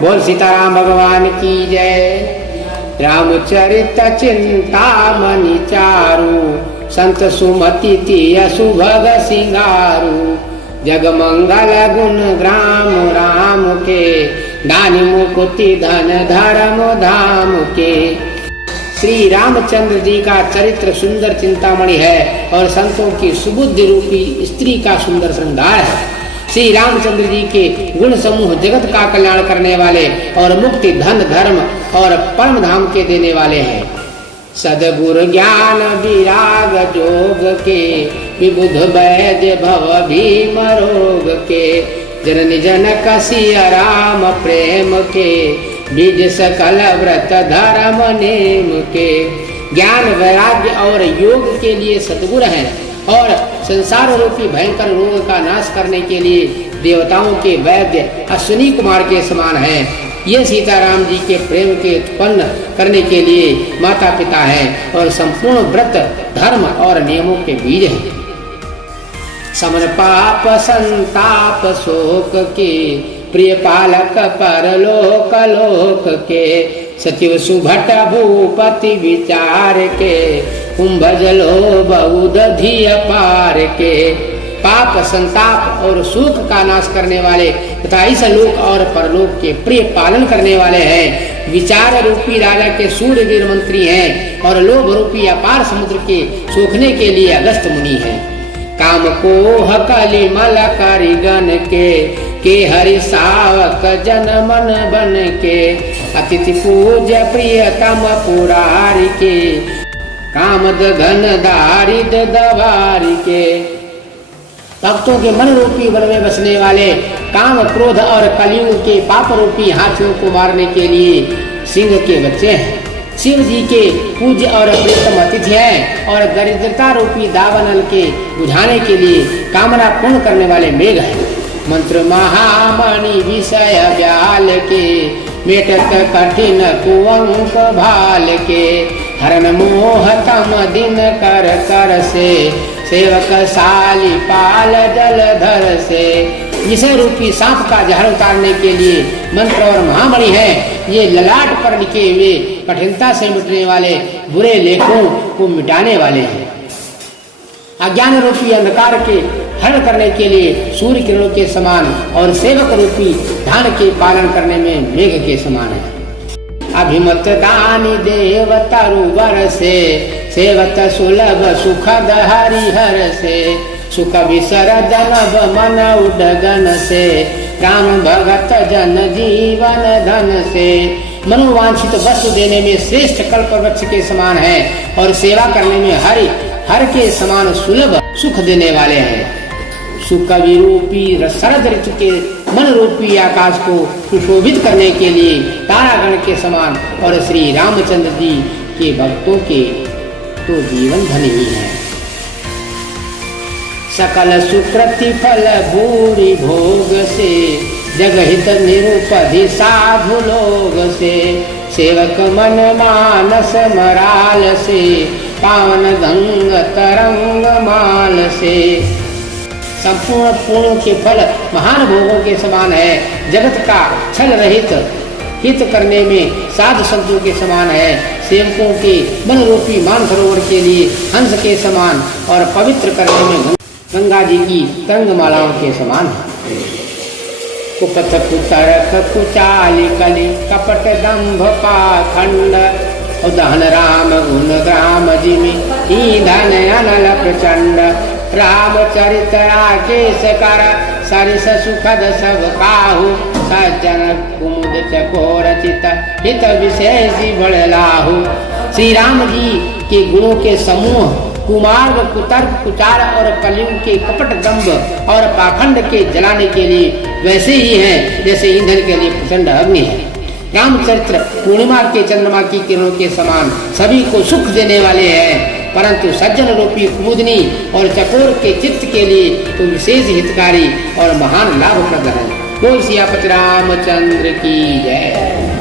बोल सीताराम भगवान की जय। रामचरित चिंतामणि चारु, संत सुमति तिय सुभग सिंगारू। जग मंगल गुण ग्राम राम के, दान मुकुति धन धर्म धाम के। श्री रामचंद्र जी का चरित्र सुंदर चिंतामणि है और संतों की सुबुद्धि रूपी स्त्री का सुंदर श्रृंगार है। श्री रामचंद्र जी के गुण समूह जगत का कल्याण करने वाले और मुक्ति धन धर्म और परम धाम के देने वाले हैं। सदगुरु ज्ञान विराग जोग के, विबुध वैद्य भव भीम रोग के। जननि जनक सिया राम प्रेम के, बीज सकल व्रत धर्म नेम के। ज्ञान वैराग्य और योग के लिए सदगुरु हैं और संसार रूपी भयंकर रोग का नाश करने के लिए देवताओं के वैद्य अश्विनी कुमार के समान हैं। ये सीताराम जी के प्रेम के उत्पन्न करने के लिए माता पिता हैं और संपूर्ण व्रत धर्म और नियमों के बीज हैं। समन पाप संताप शोक के, प्रिय पालक परलोक लोक के। सचिव सुभट भूपति विचार के, कुंभज लोभ उदधि अपार के। पाप संताप और सुख का नाश करने वाले तथा इस लोक और परलोक के प्रिय पालन करने वाले हैं। विचार रूपी राजा के सूर्यवीर मंत्री हैं और लोभ रूपी अपार समुद्र के सोखने के लिए अगस्त मुनि हैं। काम को कलि मल कारिगन के हरि सावक जन मन बन के। अतिथि पूज्य प्रियतम पुरारी के, कामद घन दारिद दवारी के। भक्तों के मन रूपी वन में बसने वाले काम क्रोध और कलयुग के पाप रूपी हाथियों को मारने के लिए सिंह के बच्चे हैं। शिव जी के पूज्य और प्रियतम अतिथि हैं और दरिद्रता रूपी दावानल के बुझाने के लिए कामना पूर्ण करने वाले मेघ हैं। मंत्र महामणि विषय व्याल के, मेटक कठिन कुअंक भाल के। हरण मोह तम दिन कर कर से, सेवक साली पाल जलधर से। विषय रूपी सांप का जहर उतारने के लिए मंत्र और महामणि है। ये ललाट पर लिखे हुए कठिनता से मिटने वाले बुरे लेखों को मिटाने वाले हैं। अज्ञान रूपी अंधकार के हरण करने के लिए सूर्य किरणों के समान और सेवक रूपी धान के पालन करने में मेघ के समान है। अभिमत दानी देव तरुवर से, सेवत सुलभ सुखद हरिहर से। सुख विसर जनब मन उडगन से, राम भगत जन जीवन धन से। मनोवांछित वस्तु देने में श्रेष्ठ कल्प वृक्ष के समान है और सेवा करने में हर के समान सुलभ सुख देने वाले हैं। सुकवि रूपी शरद ऋतु के मन रूपी आकाश को सुशोभित करने के लिए तारागण के समान और श्री रामचंद्र जी के भक्तों के तो जीवन धन ही है। सकल सुकृति फल भूरि भोग से, जगहित निरुपधि साधु लोग से। सेवक मन मानस मराल से, पावन गंग तरंग माल से। संपूर्ण पुण्यों के फल महान भोगों के समान है। जगत का छल रहित हित करने में साधु संतों के समान है। सेवकों के मन रूपी मानसरोवर के लिए हंस के समान और पवित्र करने में गंगा जी की तरंग मालाओं के समान है। कुपथ कुतरक कुचाली कली, कपट दंभ पाखंड। उदहन राम गुण ग्राम जिमि, ईंधन अनल प्रचंड। रामचरित राकेश कर, सरिस सुखद सब काहू। सज्जन कुमुद चकोर चित, हित विशेषी बड़ लाहू। श्री राम जी के गुणों के समूह कुमार्ग कुतर्क कुचार और कलयुग के कपट दंभ और पाखंड के जलाने के लिए वैसे ही हैं जैसे ईंधन के लिए प्रचंड अग्नि है। रामचरित्र पूर्णिमा के चंद्रमा की किरणों के समान सभी को सुख देने वाले हैं, परंतु सज्जन रूपी कुमुदनी और चकोर के चित्त के लिए तो विशेष हितकारी और महान लाभप्रद है। बोल सियापति रामचंद्र की जय।